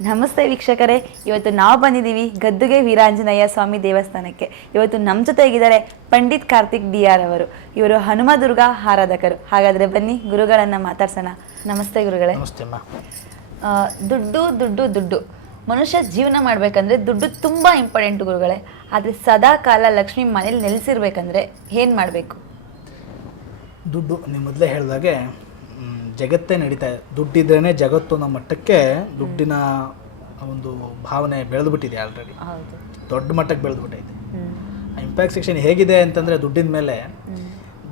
ನಮಸ್ತೆ ವೀಕ್ಷಕರೇ. ಇವತ್ತು ನಾವು ಬಂದಿದ್ದೀವಿ ಗದ್ದುಗೆ ವೀರಾಂಜನೇಯ ಸ್ವಾಮಿ ದೇವಸ್ಥಾನಕ್ಕೆ. ಇವತ್ತು ನಮ್ಮ ಜೊತೆಗಿದ್ದಾರೆ ಪಂಡಿತ್ ಕಾರ್ತಿಕ್ ಡಿ ಆರ್ ಅವರು. ಇವರು ಹನುಮದುರ್ಗ ಆರಾಧಕರು. ಹಾಗಾದರೆ ಬನ್ನಿ ಗುರುಗಳನ್ನು ಮಾತಾಡ್ಸೋಣ. ನಮಸ್ತೆ ಗುರುಗಳೇ. ನಮಸ್ತೆ ದುಡ್ಡು ದುಡ್ಡು ದುಡ್ಡು. ಮನುಷ್ಯ ಜೀವನ ಮಾಡಬೇಕಂದ್ರೆ ದುಡ್ಡು ತುಂಬ ಇಂಪಾರ್ಟೆಂಟ್ ಗುರುಗಳೇ. ಆದರೆ ಸದಾ ಕಾಲ ಲಕ್ಷ್ಮಿ ಮನೇಲಿ ನೆಲೆಸಿರ್ಬೇಕಂದ್ರೆ ಏನು ಮಾಡಬೇಕು? ದುಡ್ಡು ನೀವು ಮೊದಲೇ ಹೇಳಿದಾಗೆ ಜಗತ್ತೇ ನಡೀತಾ ಇದೆ. ದುಡ್ಡಿದ್ರೇ ಜಗತ್ತು ಅನ್ನೋ ಮಟ್ಟಕ್ಕೆ ದುಡ್ಡಿನ ಒಂದು ಭಾವನೆ ಬೆಳೆದುಬಿಟ್ಟಿದೆ ಆಲ್ರೆಡಿ ದೊಡ್ಡ ಮಟ್ಟಕ್ಕೆ ಬೆಳೆದ್ಬಿಟ್ಟೈತೆ. ಇಂಪ್ಯಾಕ್ಟ್ ಸೆಕ್ಷನ್ ಹೇಗಿದೆ ಅಂತಂದರೆ ದುಡ್ಡಿನ ಮೇಲೆ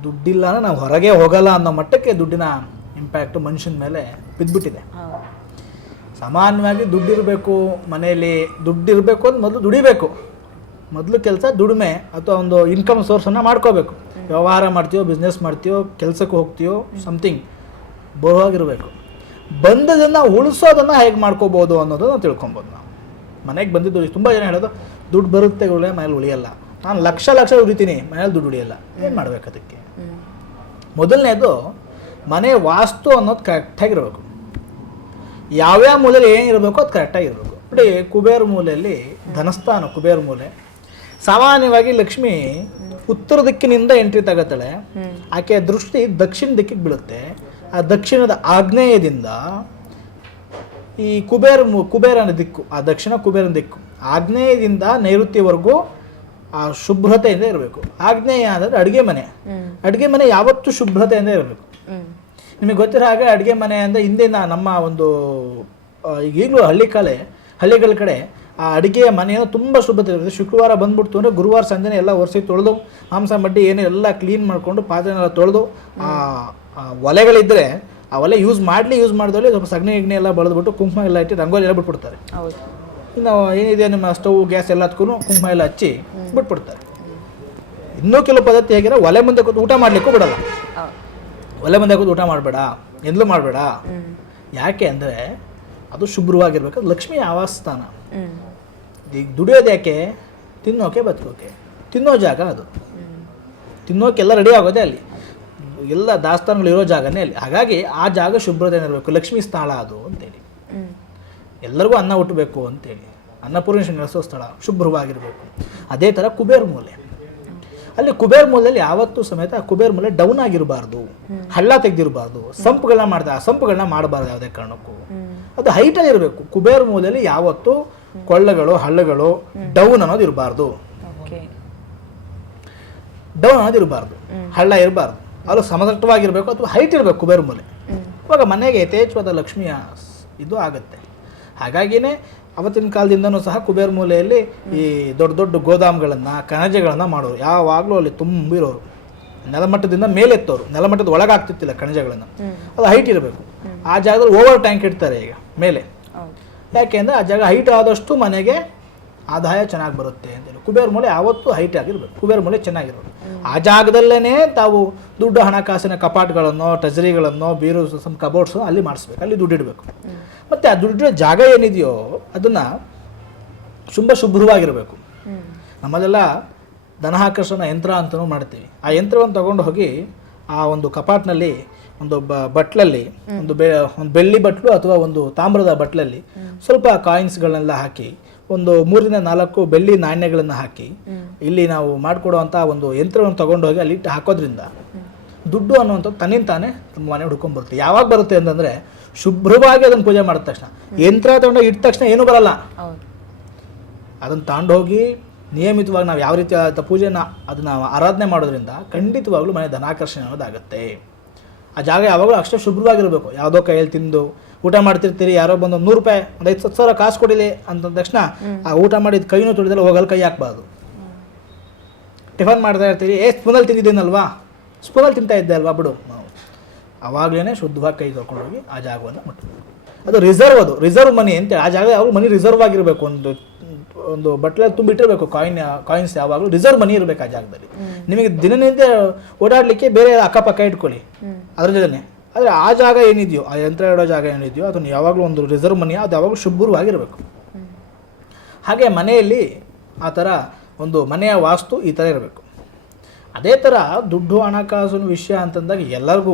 ದುಡ್ಡಿಲ್ಲ ಅಂದ್ರೆ ನಾವು ಹೊರಗೆ ಹೋಗಲ್ಲ ಅನ್ನೋ ಮಟ್ಟಕ್ಕೆ ದುಡ್ಡಿನ ಇಂಪ್ಯಾಕ್ಟು ಮನುಷ್ಯನ ಮೇಲೆ ಬಿದ್ದುಬಿಟ್ಟಿದೆ ಸಾಮಾನ್ಯವಾಗಿ ದುಡ್ಡಿರಬೇಕು ಮನೆಯಲ್ಲಿ ದುಡ್ಡಿರಬೇಕು ಅಂತ ಮೊದಲು ದುಡಿಬೇಕು. ಮೊದಲು ಕೆಲಸ ದುಡಿಮೆ ಅಥವಾ ಒಂದು ಇನ್ಕಮ್ ಸೋರ್ಸನ್ನು ಮಾಡ್ಕೋಬೇಕು. ವ್ಯವಹಾರ ಮಾಡ್ತೀಯೋ ಬಿಸ್ನೆಸ್ ಮಾಡ್ತೀಯೋ ಕೆಲಸಕ್ಕೆ ಹೋಗ್ತೀಯೋ ಸಮಥಿಂಗ್ ಬಹುವಾಗಿರಬೇಕು. ಬಂದದನ್ನು ಉಳಿಸೋದನ್ನು ಹೇಗೆ ಮಾಡ್ಕೋಬೋದು ಅನ್ನೋದನ್ನು ತಿಳ್ಕೊಬೋದು ನಾವು. ಮನೆಗೆ ಬಂದಿದ್ದು ತುಂಬ ಜನ ಹೇಳೋದು ದುಡ್ಡು ಬರುತ್ತೆ ಒಳ್ಳೆ ಮನೇಲಿ ಉಳಿಯಲ್ಲ. ನಾನು ಲಕ್ಷ ಲಕ್ಷ ಉಳಿತೀನಿ ಮನೇಲಿ ದುಡ್ಡು ಉಳಿಯಲ್ಲ. ಏನು ಮಾಡಬೇಕು ಅದಕ್ಕೆ. ಮೊದಲನೇದು ಮನೆ ವಾಸ್ತು ಅನ್ನೋದು ಕರೆಕ್ಟಾಗಿರಬೇಕು. ಯಾವ್ಯಾವ ಮೂಲೆಯಲ್ಲಿ ಏನಿರಬೇಕು ಅದು ಕರೆಕ್ಟಾಗಿರಬೇಕು. ನೋಡಿ ಕುಬೇರ ಮೂಲೆಯಲ್ಲಿ ಧನಸ್ಥಾನ ಕುಬೇರ ಮೂಲೆ. ಸಾಮಾನ್ಯವಾಗಿ ಲಕ್ಷ್ಮಿ ಉತ್ತರ ದಿಕ್ಕಿನಿಂದ ಎಂಟ್ರಿ ತಗೋತಾಳೆ. ಆಕೆಯ ದೃಷ್ಟಿ ದಕ್ಷಿಣ ದಿಕ್ಕಿಗೆ ಬೀಳುತ್ತೆ. ಆ ದಕ್ಷಿಣದ ಆಗ್ನೇಯದಿಂದ ಈ ಕುಬೇರ ಕುಬೇರನ ದಿಕ್ಕು ಆ ದಕ್ಷಿಣ ಕುಬೇರನ ದಿಕ್ಕು ಆಗ್ನೇಯದಿಂದ ನೈಋತ್ಯವರೆಗೂ ಆ ಶುಭ್ರತೆಯಿಂದ ಇರಬೇಕು. ಆಗ್ನೇಯ ಅಂದರೆ ಅಡುಗೆ ಮನೆ. ಅಡುಗೆ ಮನೆ ಯಾವತ್ತೂ ಶುಭ್ರತೆಯಿಂದ ಇರಬೇಕು. ನಿಮಗೆ ಗೊತ್ತಿರೋ ಹಾಗೆ ಅಡುಗೆ ಮನೆ ಅಂದರೆ ಹಿಂದಿನ ನಮ್ಮ ಒಂದು ಈಗಲೂ ಹಳ್ಳಿ ಕಾಲೇ ಹಳ್ಳಿಗಳ ಕಡೆ ಆ ಅಡುಗೆಯ ಮನೆಯನ್ನು ತುಂಬ ಶುಭ್ರತೆ ಇರುತ್ತೆ. ಶುಕ್ರವಾರ ಬಂದ್ಬಿಡ್ತು ಅಂದರೆ ಗುರುವಾರ ಸಂಜೆನೆ ಎಲ್ಲ ಒರೆಸಿ ತೊಳೆದು ಮಾಂಸ ಮಡ್ಡಿ ಏನೇ ಎಲ್ಲ ಕ್ಲೀನ್ ಮಾಡಿಕೊಂಡು ಪಾತ್ರೆನೆಲ್ಲ ತೊಳೆದು ಆ ಒಲೆಗಳಿದ್ದರೆ ಆ ಒಲೆ ಯೂಸ್ ಮಾಡಲಿ ಯೂಸ್ ಮಾಡಿದಲ್ಲಿ ಸ್ವಲ್ಪ ಸಗಣಿ ಗಿಗ್ಣಿ ಎಲ್ಲ ಬಳಿದ್ಬಿಟ್ಟು ಕುಂಕುಮ ಎಲ್ಲ ಇಟ್ಟು ರಂಗೋಲಿ ಎಲ್ಲ ಬಿಟ್ಬಿಡ್ತಾರೆ. ಇನ್ನು ಏನಿದೆ ನಿಮ್ಮ ಸ್ಟವ್ ಗ್ಯಾಸ್ ಎಲ್ಲದಕ್ಕೂ ಕುಂಕುಮ ಎಲ್ಲ ಹಚ್ಚಿ ಬಿಟ್ಬಿಡ್ತಾರೆ. ಇನ್ನೂ ಕೆಲವು ಪದ್ಧತಿ ಹೇಗಿರೋ ಒಲೆ ಮುಂದೆ ಕೂತು ಊಟ ಮಾಡಲಿಕ್ಕೂ ಬಿಡಲ್ಲ. ಒಲೆ ಮುಂದೆ ಕೂತು ಊಟ ಮಾಡಬೇಡ ಎಂದಲೂ ಮಾಡಬೇಡ. ಯಾಕೆ ಅಂದರೆ ಅದು ಶುಭ್ರವಾಗಿರ್ಬೇಕು ಲಕ್ಷ್ಮಿ ಆವಾಸ್ಥಾನ. ಈಗ ದುಡಿಯೋದು ಯಾಕೆ? ತಿನ್ನೋಕೆ ಬದುಕೋಕೆ. ತಿನ್ನೋ ಜಾಗ ಅದು. ತಿನ್ನೋಕೆಲ್ಲ ರೆಡಿ ಆಗೋದೇ ಅಲ್ಲಿ. ಎಲ್ಲ ದಾಸ್ತಾನುಗಳು ಇರೋ ಜಾಗನೇ ಅಲ್ಲಿ. ಹಾಗಾಗಿ ಆ ಜಾಗ ಶುಭ್ರತೆ ಇರಬೇಕು ಲಕ್ಷ್ಮಿ ಸ್ಥಳ ಅದು ಅಂತೇಳಿ. ಎಲ್ಲರಿಗೂ ಅನ್ನ ಹುಟ್ಟಬೇಕು ಅಂತೇಳಿ. ಅನ್ನಪೂರ್ಣೇಶ್ವರ ನೆಲೆಸೋ ಸ್ಥಳ ಶುಭ್ರವಾಗಿರಬೇಕು. ಅದೇ ಥರ ಕುಬೇರ್ ಮೂಲೆ. ಅಲ್ಲಿ ಕುಬೇರ್ ಮೂಲೆಯಲ್ಲಿ ಯಾವತ್ತೂ ಸಮೇತ ಕುಬೇರ್ ಮೂಲೆ ಡೌನ್ ಆಗಿರಬಾರ್ದು. ಹಳ್ಳ ತೆಗೆದಿರಬಾರ್ದು. ಸಂಪುಗಳನ್ನ ಮಾಡಿದೆ ಆ ಸಂಪುಗಳನ್ನ ಮಾಡಬಾರ್ದು ಯಾವುದೇ ಕಾರಣಕ್ಕೂ. ಅದು ಹೈಟಲ್ಲಿ ಇರಬೇಕು. ಕುಬೇರ್ ಮೂಲೆಯಲ್ಲಿ ಯಾವತ್ತೂ ಕೊಳ್ಳಗಳು ಹಳ್ಳಗಳು ಡೌನ್ ಅನ್ನೋದು ಇರಬಾರ್ದು. ಡೌನ್ ಅನ್ನೋದು ಇರಬಾರ್ದು. ಹಳ್ಳ ಇರಬಾರ್ದು. ಅದು ಸಮತಟ್ಟವಾಗಿರಬೇಕು ಅಥವಾ ಹೈಟ್ ಇರಬೇಕು ಕುಬೇರ ಮೂಲೆ. ಇವಾಗ ಮನೆಗೆ ಯಥೇಚ್ಛವಾದ ಲಕ್ಷ್ಮಿಯ ಇದು ಆಗುತ್ತೆ. ಹಾಗಾಗಿನೇ ಅವತ್ತಿನ ಕಾಲದಿಂದನೂ ಸಹ ಕುಬೇರ ಮೂಲೆಯಲ್ಲಿ ಈ ದೊಡ್ಡ ದೊಡ್ಡ ಗೋದಾಮ್ಗಳನ್ನು ಕಣಜಗಳನ್ನು ಮಾಡೋರು. ಯಾವಾಗಲೂ ಅಲ್ಲಿ ತುಂಬಿರೋರು. ನೆಲಮಟ್ಟದಿಂದ ಮೇಲೆತ್ತೋರು. ನೆಲಮಟ್ಟದ ಒಳಗಾಗ್ತಿತ್ತಿಲ್ಲ ಕಣಜಗಳನ್ನು ಅದು ಹೈಟ್ ಇರಬೇಕು. ಆ ಜಾಗದಲ್ಲಿ ಓವರ್ ಟ್ಯಾಂಕ್ ಇಡ್ತಾರೆ ಈಗ ಮೇಲೆ. ಯಾಕೆಂದರೆ ಆ ಜಾಗ ಹೈಟ್ ಆದಷ್ಟು ಮನೆಗೆ ಆದಾಯ ಚೆನ್ನಾಗಿ ಬರುತ್ತೆ ಅಂತೇಳಿ ಕುಬೇರ ಮೂಲೆ ಯಾವತ್ತೂ ಹೈಟ್ ಆಗಿರ್ಬೇಕು. ಕುಬೇರ ಮೂಲೆ ಚೆನ್ನಾಗಿರೋದು. ಆ ಜಾಗದಲ್ಲೇ ತಾವು ದುಡ್ಡು, ಹಣಕಾಸಿನ ಕಪಾಟ್ಗಳನ್ನೋ ಟ್ರೆಜರಿಗಳನ್ನು ಬೀರು ಸಮ್ ಕಬೋರ್ಡ್ಸು ಅಲ್ಲಿ ಮಾಡಿಸ್ಬೇಕು. ಅಲ್ಲಿ ದುಡ್ಡಿಡಬೇಕು ಮತ್ತು ಆ ದುಡ್ಡಿರೋ ಜಾಗ ಏನಿದೆಯೋ ಅದನ್ನು ತುಂಬ ಶುಭ್ರವಾಗಿರಬೇಕು. ನಮ್ಮಲ್ಲೆಲ್ಲ ನಮ್ಮಲ್ಲೆಲ್ಲ ಆಕರ್ಷಣ ಯಂತ್ರ ಅಂತಲೂ ಮಾಡ್ತೀವಿ. ಆ ಯಂತ್ರವನ್ನು ತಗೊಂಡು ಹೋಗಿ ಆ ಒಂದು ಕಪಾಟ್ನಲ್ಲಿ, ಒಂದು ಬ, ಬಟ್ಲಲ್ಲಿ, ಒಂದು ಬೆ, ಒಂದು ಬೆಳ್ಳಿ ಬಟ್ಲು ಅಥವಾ ಒಂದು ತಾಮ್ರದ ಬಟ್ಲಲ್ಲಿ ಸ್ವಲ್ಪ ಕಾಯಿನ್ಸ್ಗಳನ್ನೆಲ್ಲ ಹಾಕಿ ಒಂದು ಮೂರರಿಂದ ನಾಲ್ಕು ಬೆಳ್ಳಿ ನಾಣ್ಯಗಳನ್ನು ಹಾಕಿ ಇಲ್ಲಿ ನಾವು ಮಾಡಿಕೊಡುವಂಥ ಒಂದು ಯಂತ್ರವನ್ನು ತಗೊಂಡು ಹೋಗಿ ಅಲ್ಲಿ ಇಟ್ಟು ಹಾಕೋದ್ರಿಂದ ದುಡ್ಡು ಅನ್ನುವಂಥದ್ದು ತನ್ನಿಂದ ತಾನೇ ನಮ್ಮ ಮನೆ ಹುಡ್ಕೊಂಡು ಬರುತ್ತೆ ಯಾವಾಗ ಬರುತ್ತೆ ಅಂತಂದರೆ ಶುಭ್ರವಾಗಿ ಅದನ್ನು ಪೂಜೆ ಮಾಡಿದ ತಕ್ಷಣ. ಯಂತ್ರ ತಗೊಂಡೋಗಿ ಇಟ್ಟ ತಕ್ಷಣ ಏನೂ ಬರಲ್ಲ. ಅದನ್ನು ತಗೊಂಡು ಹೋಗಿ ನಿಯಮಿತವಾಗಿ ನಾವು ಯಾವ ರೀತಿ ಆದ ಪೂಜೆನ ಅದನ್ನ ಆರಾಧನೆ ಮಾಡೋದ್ರಿಂದ ಖಂಡಿತವಾಗ್ಲೂ ಮನೆ ಧನಾಕರ್ಷಣೆ ಅನ್ನೋದಾಗುತ್ತೆ. ಆ ಜಾಗ ಯಾವಾಗಲೂ ಅಷ್ಟೇ ಶುಭ್ರವಾಗಿರಬೇಕು. ಯಾವುದೋ ಕೈಯಲ್ಲಿ ತಿಂದು ಊಟ ಮಾಡ್ತಿರ್ತೀರಿ ಯಾರೋ ಬಂದು ಒಂದು ನೂರು ರೂಪಾಯಿ ಒಂದು ಐದು ಹತ್ತು ಸಾವಿರ ಕಾಸು ಕೊಡಿಲಿ ಅಂತ ತಕ್ಷಣ ಆ ಊಟ ಮಾಡಿದ ಕೈನೂ ತೊಳೆದಲ್ಲ ಹೋಗಲ್ಲ ಕೈ ಹಾಕ್ಬಾರ್ದು. ಟಿಫನ್ ಮಾಡ್ತಾ ಇರ್ತೀರಿ ಏ ಸ್ಪೂನಲ್ಲಿ ತಿಂದಿದ್ದೀನಲ್ವಾ? ಸ್ಪೂನಲ್ಲಿ ತಿಂತಾ ಇದ್ದೆ ಅಲ್ವಾ ಬಿಡು. ನಾವು ಅವಾಗಲೇ ಶುದ್ಧವಾಗಿ ಕೈ ತೊಳ್ಕೊಂಡು ಹೋಗಿ ಆ ಜಾಗವನ್ನು ಮುಟ್ಟಬೇಕು ಅದು ರಿಸರ್ವ್ ಅದು ರಿಸರ್ವ್ ಮನಿ ಅಂತ ಆ ಜಾಗ ಯಾವಾಗಲೂ ಮನಿ ರಿಸರ್ವ್ ಆಗಿರಬೇಕು ಒಂದು ಒಂದು ಬಟ್ಲೆ ತುಂಬಿಟ್ಟಿರಬೇಕು ಕಾಯಿನ್ ಕಾಯಿನ್ಸ್ ಯಾವಾಗಲೂ ರಿಸರ್ವ್ ಮನಿ ಇರಬೇಕು ಆ ಜಾಗದಲ್ಲಿ. ನಿಮಗೆ ದಿನನಿತ್ಯ ಓಡಾಡಲಿಕ್ಕೆ ಬೇರೆ ಅಕ್ಕಪಕ್ಕ ಇಟ್ಕೊಳ್ಳಿ. ಅದ್ರ ಜೊತೆ ಆದರೆ ಆ ಜಾಗ ಏನಿದೆಯೋ ಆ ಯಂತ್ರ ಇಡೋ ಜಾಗ ಏನಿದೆಯೋ ಅದನ್ನು ಯಾವಾಗಲೂ ಒಂದು ರಿಸರ್ವ್ ಮನಿ ಅದು ಯಾವಾಗಲೂ ಶುಭ್ರವಾಗಿರಬೇಕು. ಹಾಗೆ ಮನೆಯಲ್ಲಿ ಆ ಥರ ಒಂದು ಮನೆಯ ವಾಸ್ತು ಈ ಥರ ಇರಬೇಕು. ಅದೇ ಥರ ದುಡ್ಡು ಹಣಕಾಸಿನ ವಿಷಯ ಅಂತಂದಾಗ ಎಲ್ಲರಿಗೂ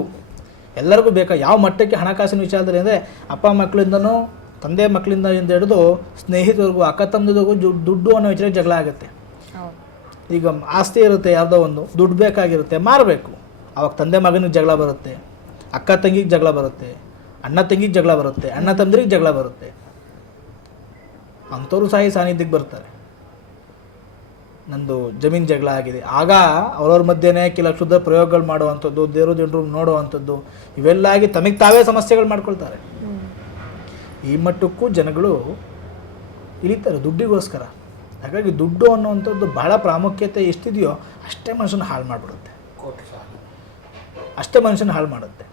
ಎಲ್ಲರಿಗೂ ಬೇಕಾ ಯಾವ ಮಟ್ಟಕ್ಕೆ ಹಣಕಾಸಿನ ವಿಚಾರದಲ್ಲಿ ಅಂದರೆ ಅಪ್ಪ ಮಕ್ಕಳಿಂದನೂ ತಂದೆ ಮಕ್ಕಳಿಂದ ಇಂದ ಹಿಡಿದು ಸ್ನೇಹಿತರಿಗೂ ಅಕ್ಕ ತಂದೆಗೂ ದುಡ್ಡು ಅನ್ನೋ ವಿಚಾರ ಜಗಳ ಆಗುತ್ತೆ. ಈಗ ಆಸ್ತಿ ಇರುತ್ತೆ ಯಾವುದೋ ಒಂದು ದುಡ್ಡು ಬೇಕಾಗಿರುತ್ತೆ ಮಾರಬೇಕು. ಅವಾಗ ತಂದೆ ಮಗನಿಗೆ ಜಗಳ ಬರುತ್ತೆ. ಅಕ್ಕ ತಂಗಿಗೆ ಜಗಳ ಬರುತ್ತೆ ಅಣ್ಣ ತಂಗಿಗೆ ಜಗಳ ಬರುತ್ತೆ ಅಣ್ಣ ತಂದ್ರಿಗೆ ಜಗಳ ಬರುತ್ತೆ. ಅಂಥವ್ರು ಸಹ ಸಾನ್ನಿಧ್ಯಕ್ಕೆ ಬರ್ತಾರೆ. ನಂದು ಜಮೀನು ಜಗಳ ಆಗಿದೆ. ಆಗ ಅವ್ರವ್ರ ಮಧ್ಯೆನೇ ಕೆಲ ಶುದ್ಧ ಪ್ರಯೋಗಗಳು ಮಾಡುವಂಥದ್ದು ದೇವರು ಜನರು ನೋಡುವಂಥದ್ದು ಇವೆಲ್ಲ ಆಗಿ ತಮಗೆ ತಾವೇ ಸಮಸ್ಯೆಗಳು ಮಾಡ್ಕೊಳ್ತಾರೆ. ಈ ಮಟ್ಟಕ್ಕೂ ಜನಗಳು ಇಳಿತಾರೆ ದುಡ್ಡಿಗೋಸ್ಕರ. ಹಾಗಾಗಿ ದುಡ್ಡು ಅನ್ನುವಂಥದ್ದು ಬಹಳ ಪ್ರಾಮುಖ್ಯತೆ ಎಷ್ಟಿದೆಯೋ ಅಷ್ಟೇ ಮನುಷ್ಯನ ಹಾಳು ಮಾಡಿಬಿಡುತ್ತೆ. ಅಷ್ಟೇ ಮನುಷ್ಯನ ಹಾಳು ಮಾಡುತ್ತೆ.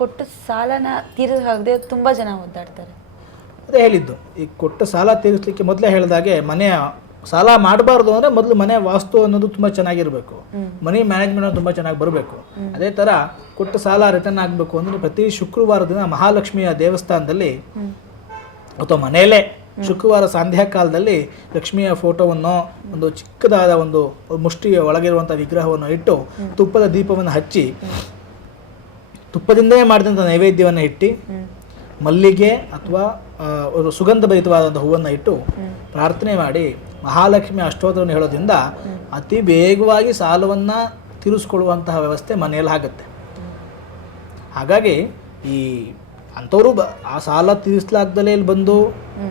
ಕೊಟ್ಟು ಸಾಲನ ತೀರಿಸಾಗದೆ ತುಂಬಾ ಜನ ಒದ್ದಾಡ್ತಾರೆ. ಅದೇ ಹೇಳಿದ್ದು ಈ ಕೊಟ್ಟ ಸಾಲ ತೀರಿಸಲಿಕ್ಕೆ ಮೊದಲೇ ಹೇಳಿದಾಗೆ ಮನೆಯ ಸಾಲ ಮಾಡಬಾರ್ದು ಅಂದರೆ ಮೊದಲು ಮನೆ ವಾಸ್ತು ಅನ್ನೋದು ತುಂಬ ಚೆನ್ನಾಗಿರಬೇಕು. ಮನಿ ಮ್ಯಾನೇಜ್ಮೆಂಟ್ ತುಂಬ ಚೆನ್ನಾಗಿ ಬರಬೇಕು. ಅದೇ ಥರ ಕೊಟ್ಟ ಸಾಲ ರಿಟರ್ನ್ ಆಗಬೇಕು ಅಂದರೆ ಪ್ರತಿ ಶುಕ್ರವಾರ ದಿನ ಮಹಾಲಕ್ಷ್ಮಿಯ ದೇವಸ್ಥಾನದಲ್ಲಿ ಅಥವಾ ಮನೆಯಲ್ಲೇ ಶುಕ್ರವಾರ ಸಂಧ್ಯಾ ಕಾಲದಲ್ಲಿ ಲಕ್ಷ್ಮಿಯ ಫೋಟೋವನ್ನು ಒಂದು ಚಿಕ್ಕದಾದ ಒಂದು ಮುಷ್ಟಿಯ ಒಳಗಿರುವಂಥ ವಿಗ್ರಹವನ್ನು ಇಟ್ಟು ತುಪ್ಪದ ದೀಪವನ್ನು ಹಚ್ಚಿ ತುಪ್ಪದಿಂದಲೇ ಮಾಡಿದಂಥ ನೈವೇದ್ಯವನ್ನು ಇಟ್ಟು ಮಲ್ಲಿಗೆ ಅಥವಾ ಸುಗಂಧಭರಿತವಾದಂಥ ಹೂವನ್ನು ಇಟ್ಟು ಪ್ರಾರ್ಥನೆ ಮಾಡಿ ಮಹಾಲಕ್ಷ್ಮಿ ಅಷ್ಟೋತ್ತರವನ್ನು ಹೇಳೋದ್ರಿಂದ ಅತಿ ವೇಗವಾಗಿ ಸಾಲವನ್ನು ತೀರಿಸ್ಕೊಳ್ಳುವಂತಹ ವ್ಯವಸ್ಥೆ ಮನೆಯಲ್ಲಿ ಆಗುತ್ತೆ. ಹಾಗಾಗಿ ಈ ಅಂಥವರು ಬ ಆ ಸಾಲ ತೀರಿಸ್ಲಾಗ್ದಲೇ ಇಲ್ಲಿ ಬಂದು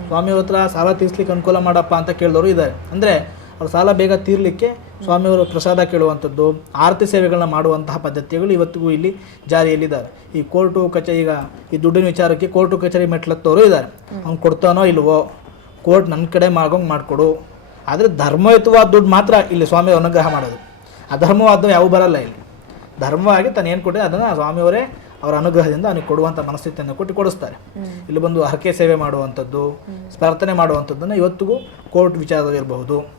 ಸ್ವಾಮಿ ಹತ್ರ ಸಾಲ ತೀರಿಸ್ಲಿಕ್ಕೆ ಅನುಕೂಲ ಮಾಡಪ್ಪ ಅಂತ ಕೇಳಿದವರು ಇದ್ದಾರೆ. ಅಂದರೆ ಅವ್ರ ಸಾಲ ಬೇಗ ತೀರಲಿಕ್ಕೆ ಸ್ವಾಮಿಯವರು ಪ್ರಸಾದ ಕೇಳುವಂಥದ್ದು, ಆರತಿ ಸೇವೆಗಳನ್ನ ಮಾಡುವಂತಹ ಪದ್ಧತಿಗಳು ಇವತ್ತಿಗೂ ಇಲ್ಲಿ ಜಾರಿಯಲ್ಲಿದ್ದಾರೆ. ಈ ಕೋರ್ಟು ಕಚೇರಿ, ಈಗ ಈ ದುಡ್ಡಿನ ವಿಚಾರಕ್ಕೆ ಕೋರ್ಟು ಕಚೇರಿ ಮೆಟ್ಲತ್ತವರು ಇದ್ದಾರೆ. ಅವ್ನು ಕೊಡ್ತಾನೋ ಇಲ್ವೋ, ಕೋರ್ಟ್ ನನ್ನ ಕಡೆ ಮಾಡ್ಕೊಂಗೆ ಮಾಡಿಕೊಡು. ಆದರೆ ಧರ್ಮಯುತವಾದ ದುಡ್ಡು ಮಾತ್ರ ಇಲ್ಲಿ ಸ್ವಾಮಿ ಅನುಗ್ರಹ ಮಾಡೋದು. ಅಧರ್ಮವಾದ ಯಾವ ಬರಲ್ಲ ಇಲ್ಲಿ. ಧರ್ಮವಾಗಿ ತಾನು ಏನು ಕೊಟ್ಟೆ ಅದನ್ನು ಸ್ವಾಮಿಯವರೇ ಅವರ ಅನುಗ್ರಹದಿಂದ ಅವನಿಗೆ ಕೊಡುವಂಥ ಮನಸ್ಥಿತಿಯನ್ನು ಕೊಟ್ಟು ಕೊಡಿಸ್ತಾರೆ. ಇಲ್ಲಿ ಬಂದು ಹರಕೆ ಸೇವೆ ಮಾಡುವಂಥದ್ದು, ಪ್ರಾರ್ಥನೆ ಮಾಡುವಂಥದ್ದನ್ನು ಇವತ್ತಿಗೂ ಕೋರ್ಟ್ ವಿಚಾರದಲ್ಲಿರಬಹುದು.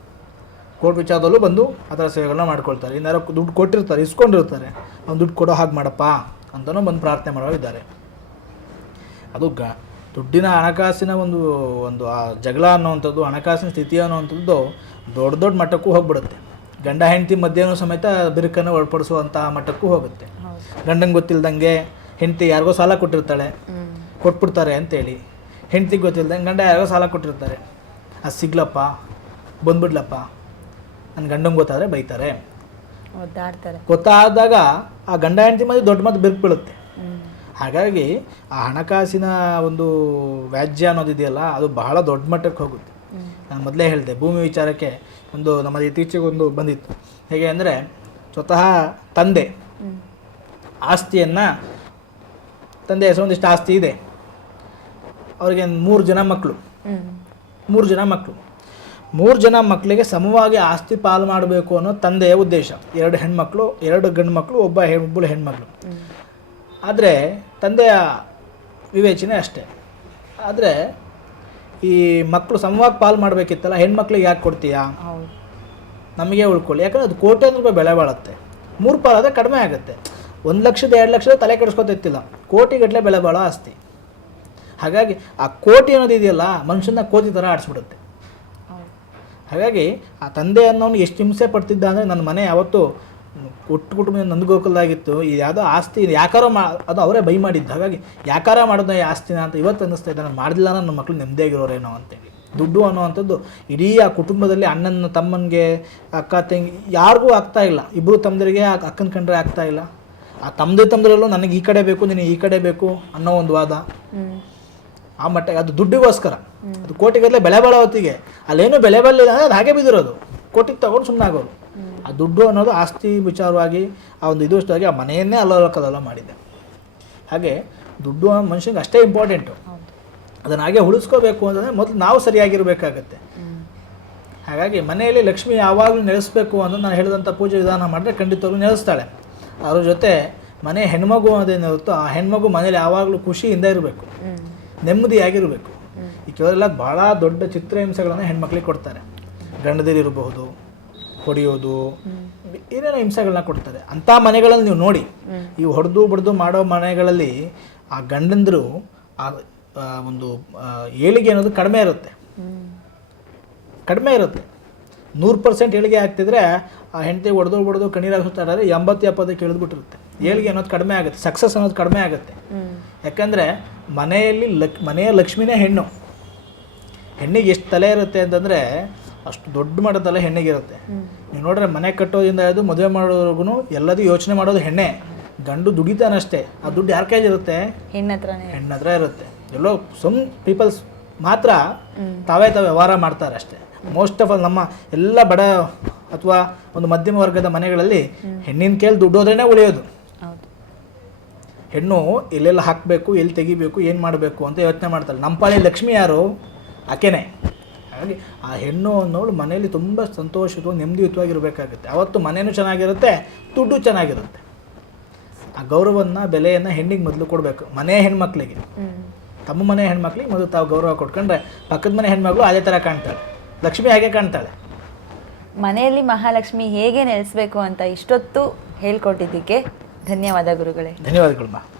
ಕೋರ್ಟ್ ವಿಚಾರದಲ್ಲೂ ಬಂದು ಆ ಥರ ಸೇವೆಗಳನ್ನ ಮಾಡ್ಕೊಳ್ತಾರೆ. ಇನ್ನಾರು ದುಡ್ಡು ಕೊಟ್ಟಿರ್ತಾರೆ ಇಸ್ಕೊಂಡಿರ್ತಾರೆ. ಅವ್ನು ದುಡ್ಡು ಕೊಡೋ ಹಾಗೆ ಮಾಡಪ್ಪ ಅಂತಲೂ ಬಂದು ಪ್ರಾರ್ಥನೆ ಮಾಡೋ ಇದ್ದಾರೆ. ಅದು ಗ ದುಡ್ಡಿನ ಹಣಕಾಸಿನ ಒಂದು ಒಂದು ಆ ಜಗಳ ಅನ್ನೋವಂಥದ್ದು ಹಣಕಾಸಿನ ಸ್ಥಿತಿ ಅನ್ನೋವಂಥದ್ದು ದೊಡ್ಡ ದೊಡ್ಡ ಮಟ್ಟಕ್ಕೂ ಹೋಗ್ಬಿಡುತ್ತೆ. ಗಂಡ ಹೆಂಡತಿ ಮಧ್ಯಾಹ್ನ ಸಮೇತ ಬಿರುಕನ್ನು ಒಳಪಡಿಸುವಂತಹ ಮಟ್ಟಕ್ಕೂ ಹೋಗುತ್ತೆ. ಗಂಡಂಗೆ ಗೊತ್ತಿಲ್ದಂಗೆ ಹೆಂಡತಿ ಯಾರಿಗೋ ಸಾಲ ಕೊಟ್ಟಿರ್ತಾಳೆ. ಕೊಟ್ಬಿಡ್ತಾರೆ ಅಂತೇಳಿ. ಹೆಂಡ್ತಿಗೆ ಗೊತ್ತಿಲ್ದಂಗೆ ಗಂಡ ಯಾರಿಗೋ ಸಾಲ ಕೊಟ್ಟಿರ್ತಾರೆ. ಅದು ಸಿಗ್ಲಪ್ಪ ಬಂದ್ಬಿಡ್ಲಪ್ಪ. ನನ್ನ ಗಂಡಂಗೆ ಗೊತ್ತಾದರೆ ಬೈತಾರೆ. ಒದ್ದಾಡ್ತಾರೆ. ಗೊತ್ತಾದಾಗ ಆ ಗಂಡ ಹೆಂಡತಿ ಮಧ್ಯೆ ದೊಡ್ಡ ಮಾತು ಬಿರುಕು ಬೀಳುತ್ತೆ. ಹಾಗಾಗಿ ಆ ಹಣಕಾಸಿನ ಒಂದು ವ್ಯಾಜ್ಯ ಅನ್ನೋದಿದೆಯಲ್ಲ ಅದು ಬಹಳ ದೊಡ್ಡ ಮಟ್ಟಕ್ಕೆ ಹೋಗುತ್ತೆ. ನಾನು ಮೊದಲೇ ಹೇಳಿದೆ ಭೂಮಿ ವಿಚಾರಕ್ಕೆ ಒಂದು ನಮ್ಮದು ಇತ್ತೀಚೆಗೆ ಒಂದು ಬಂದಿತ್ತು. ಹೇಗೆ ಅಂದರೆ ಸ್ವತಃ ತಂದೆ ಆಸ್ತಿಯನ್ನು ತಂದೆ ಹೆಸರು ಒಂದಿಷ್ಟು ಆಸ್ತಿ ಇದೆ. ಅವ್ರಿಗೆ ಮೂರು ಜನ ಮಕ್ಕಳು ಮೂರು ಜನ ಮಕ್ಕಳು ಮೂರು ಜನ ಮಕ್ಕಳಿಗೆ ಸಮವಾಗಿ ಆಸ್ತಿ ಪಾಲು ಮಾಡಬೇಕು ಅನ್ನೋ ತಂದೆಯ ಉದ್ದೇಶ. ಎರಡು ಹೆಣ್ಮಕ್ಳು ಎರಡು ಗಂಡು ಮಕ್ಕಳು ಒಬ್ಬ ಒಬ್ಬಳು ಹೆಣ್ಮಕ್ಳು. ಆದರೆ ತಂದೆಯ ವಿವೇಚನೆ ಅಷ್ಟೇ. ಆದರೆ ಈ ಮಕ್ಕಳು ಸಮವಾಗಿ ಪಾಲು ಮಾಡಬೇಕಿತ್ತಲ್ಲ ಹೆಣ್ಮಕ್ಳಿಗೆ ಯಾಕೆ ಕೊಡ್ತೀಯಾ? ನಮಗೆ ಉಳ್ಕೊಳ್ಳಿ. ಯಾಕಂದ್ರೆ ಅದು ಕೋಟ್ಯಾಂತರ ರೂಪಾಯಿ ಬೆಲೆ ಬಾಳುತ್ತೆ. ಮೂರು ಪಾಲು ಆದರೆ ಕಡಿಮೆ ಆಗುತ್ತೆ. ಒಂದು ಲಕ್ಷದ ಎರಡು ಲಕ್ಷದ ತಲೆ ಕೆಡಿಸ್ಕೊತಿತ್ತಿಲ್ಲ. ಕೋಟಿಗಟ್ಟಲೆ ಬೆಲೆ ಬಾಳೋ ಆಸ್ತಿ. ಹಾಗಾಗಿ ಆ ಕೋಟಿ ಅನ್ನೋದು ಇದೆಯಲ್ಲ ಮನುಷ್ಯನ ಕೋತಿ ಥರ ಆಡಿಸ್ಬಿಡುತ್ತೆ. ಹಾಗಾಗಿ ಆ ತಂದೆ ಅನ್ನೋನು ಎಷ್ಟು ಹಿಂಸೆ ಪಡ್ತಿದ್ದ ಅಂದರೆ ನನ್ನ ಮನೆ ಯಾವತ್ತು ಕೊಟ್ಟು ಕುಟುಂಬ ನಂದಗೋಕಲ್ದಾಗಿತ್ತು. ಇದು ಯಾವುದೋ ಆಸ್ತಿ ಯಾಕಾರೋ ಮಾ, ಅದು ಅವರೇ ಬೈ ಮಾಡಿದ್ದು. ಹಾಗಾಗಿ ಯಾಕಾರ ಮಾಡೋದು ಈ ಆಸ್ತಿನ ಅಂತ ಇವತ್ತು ಅನ್ನಿಸ್ತಾ ಇದೆ. ನಾನು ಮಾಡಿಲ್ಲ ನನ್ನ ಮಕ್ಕಳು ನೆಮ್ಮದಿಯಾಗಿರೋರೇನೋ ಅಂತೇಳಿ ದುಡ್ಡು ಅನ್ನೋವಂಥದ್ದು ಇಡೀ ಆ ಕುಟುಂಬದಲ್ಲಿ ಅಣ್ಣನ ತಮ್ಮನಿಗೆ, ಅಕ್ಕ, ತಂಗಿ ಯಾರಿಗೂ ಆಗ್ತಾ ಇಲ್ಲ. ಇಬ್ಬರು ತಮ್ಮದರಿಗೆ ಅಕ್ಕನ ಕಂಡ್ರೆ ಆಗ್ತಾ ಇಲ್ಲ. ಆ ತಮ್ಮದೇ ತಮ್ಮದ್ರಲ್ಲೂ ನನಗೆ ಈ ಕಡೆ ಬೇಕು ನಿನಗೆ ಈ ಕಡೆ ಬೇಕು ಅನ್ನೋ ಒಂದು ವಾದ. ಆ ಮಟ್ಟಿಗೆ ಅದು ದುಡ್ಡಿಗೋಸ್ಕರ. ಅದು ಕೋಟಿಗೆ ಬೆಲೆ ಬಾಳ ಹೊತ್ತಿಗೆ. ಅಲ್ಲೇನು ಬೆಲೆ ಬರಲಿಲ್ಲ ಅಂದರೆ ಅದು ಹಾಗೆ ಬಿದ್ದಿರೋದು. ಕೋಟಿಗೆ ತಗೊಂಡು ಸುಮ್ಮನೆ ಆಗೋರು ಆ ದುಡ್ಡು ಅನ್ನೋದು ಆಸ್ತಿ ವಿಚಾರವಾಗಿ ಆ ಒಂದು ಇದಷ್ಟವಾಗಿ ಆ ಮನೆಯನ್ನೇ ಅಲ್ಲೋಲಕ್ಕದಲ್ಲ ಮಾಡಿದೆ ಹಾಗೆ ದುಡ್ಡು ಮನುಷ್ಯನಿಗೆ ಅಷ್ಟೇ ಇಂಪಾರ್ಟೆಂಟು ಅದನ್ನು ಹಾಗೆ ಉಳಿಸ್ಕೋಬೇಕು ಅಂತಂದರೆ ಮೊದಲು ನಾವು ಸರಿಯಾಗಿರಬೇಕಾಗತ್ತೆ. ಹಾಗಾಗಿ ಮನೆಯಲ್ಲಿ ಲಕ್ಷ್ಮಿ ಯಾವಾಗಲೂ ನೆಲೆಸಬೇಕು ಅಂತ ನಾನು ಹೇಳಿದಂಥ ಪೂಜೆ ವಿಧಾನ ಮಾಡಿದ್ರೆ ಖಂಡಿತವಾಗ್ಲೂ ನೆಲೆಸ್ತಾಳೆ. ಅದ್ರ ಜೊತೆ ಮನೆ ಹೆಣ್ಮಗು ಅನ್ನೋದೇನಿರುತ್ತೋ ಆ ಹೆಣ್ಮಗು ಮನೇಲಿ ಯಾವಾಗಲೂ ಖುಷಿಯಿಂದ ಇರಬೇಕು. ನೆಮ್ಮದಿಯಾಗಿರಬೇಕು ಈ ಕೆಲವೆಲ್ಲ ಭಾಳ ದೊಡ್ಡ ಚಿತ್ರಹಿಂಸೆಗಳನ್ನು ಹೆಣ್ಮಕ್ಳಿಗೆ ಕೊಡ್ತಾರೆ. ಗಂಡದಿರಿರಬಹುದು ಹೊಡೆಯೋದು ಏನೇನೋ ಹಿಂಸೆಗಳನ್ನ ಕೊಡ್ತಾರೆ. ಅಂಥ ಮನೆಗಳಲ್ಲಿ ನೀವು ನೋಡಿ ಈ ಹೊಡೆದು ಬಡ್ದು ಮಾಡೋ ಮನೆಗಳಲ್ಲಿ ಆ ಗಂಡಂದರು ಆ ಆ ಒಂದು ಏಳಿಗೆ ಅನ್ನೋದು ಕಡಿಮೆ ಇರುತ್ತೆ. ಕಡಿಮೆ ಇರುತ್ತೆ. ನೂರು ಪರ್ಸೆಂಟ್ ಏಳಿಗೆ ಆಗ್ತಿದ್ರೆ ಆ ಹೆಂಡತಿ ಹೊಡೆದು ಬಡ್ದು ಕಣ್ಣೀರಾಗಿ ಸುತ್ತಾಡಿದ್ರೆ ಎಂಬತ್ತು ಎಪ್ಪತ್ತಕ್ಕೆ ಇಳಿದ್ಬಿಟ್ಟಿರುತ್ತೆ. ಏಳಿಗೆ ಅನ್ನೋದು ಕಡಿಮೆ ಆಗುತ್ತೆ ಸಕ್ಸಸ್ ಅನ್ನೋದು ಕಡಿಮೆ ಆಗುತ್ತೆ. ಯಾಕಂದರೆ ಮನೆಯಲ್ಲಿ ಲಕ್ ಮನೆಯ ಲಕ್ಷ್ಮಿನೇ ಹೆಣ್ಣು. ಹೆಣ್ಣಿಗೆ ಎಷ್ಟು ತಲೆ ಇರುತ್ತೆ ಅಂತಂದರೆ ಅಷ್ಟು ದೊಡ್ಡ ಮಟ್ಟದ ತಲೆ ಹೆಣ್ಣಿಗಿರುತ್ತೆ. ನೀವು ನೋಡ್ರೆ ಮನೆ ಕಟ್ಟೋದ್ರಿಂದ ಅದು ಮದುವೆ ಮಾಡೋವರೆಗೂ ಎಲ್ಲದೂ ಯೋಚನೆ ಮಾಡೋದು ಹೆಣ್ಣೆ. ಗಂಡು ದುಡಿತಾನಷ್ಟೇ ಆ ದುಡ್ಡು ಯಾರ ಇರುತ್ತೆ? ಹೆಣ್ಣ ಹೆಣ್ಣು ಹತ್ರ ಇರುತ್ತೆ. ಎಲ್ಲೋ ಸಮ್ ಪೀಪಲ್ಸ್ ಮಾತ್ರ ತಾವೇ ತಾವು ವ್ಯವಹಾರ ಮಾಡ್ತಾರೆ ಅಷ್ಟೇ. ಮೋಸ್ಟ್ ಆಫ್ ಆಲ್ ನಮ್ಮ ಎಲ್ಲ ಬಡ ಅಥವಾ ಒಂದು ಮಧ್ಯಮ ವರ್ಗದ ಮನೆಗಳಲ್ಲಿ ಹೆಣ್ಣಿನ ಕೇಳಿ ದುಡ್ಡು ಹೋದ್ರೇ ಉಳಿಯೋದು. ಹೆಣ್ಣು ಎಲ್ಲೆಲ್ಲ ಹಾಕಬೇಕು ಎಲ್ಲಿ ತೆಗಿಬೇಕು ಏನು ಮಾಡಬೇಕು ಅಂತ ಯೋಚನೆ ಮಾಡ್ತಾಳೆ. ನಮ್ಮ ಪಾಳಿ ಲಕ್ಷ್ಮಿ ಯಾರು? ಆಕೆನೆ. ಹಾಗಾಗಿ ಆ ಹೆಣ್ಣು ಅನ್ನೋಳು ಮನೆಯಲ್ಲಿ ತುಂಬ ಸಂತೋಷವಾಗಿ ನೆಮ್ಮದಿಯುತವಾಗಿರಬೇಕಾಗುತ್ತೆ. ಅವತ್ತು ಮನೆಯೂ ಚೆನ್ನಾಗಿರುತ್ತೆ ದುಡ್ಡು ಚೆನ್ನಾಗಿರುತ್ತೆ. ಆ ಗೌರವವನ್ನು ಬೆಲೆಯನ್ನು ಹೆಣ್ಣಿಗೆ ಮೊದಲು ಕೊಡಬೇಕು ಮನೆ ಹೆಣ್ಮಕ್ಳಿಗೆ. ತಮ್ಮ ಮನೆ ಹೆಣ್ಮಕ್ಳಿಗೆ ಮೊದಲು ತಾವು ಗೌರವ ಕೊಟ್ಕೊಂಡ್ರೆ ಪಕ್ಕದ ಮನೆ ಹೆಣ್ಮಕ್ಳು ಅದೇ ಥರ ಕಾಣ್ತಾಳೆ. ಲಕ್ಷ್ಮಿ ಹಾಗೆ ಕಾಣ್ತಾಳೆ. ಮನೆಯಲ್ಲಿ ಮಹಾಲಕ್ಷ್ಮಿ ಹೇಗೆ ನೆಲೆಸಬೇಕು ಅಂತ ಇಷ್ಟೊತ್ತು ಹೇಳ್ಕೊಟ್ಟಿದ್ದಕ್ಕೆ ಧನ್ಯವಾದ ಗುರುಗಳೇ. ಧನ್ಯವಾದಗಳು ಮಾ.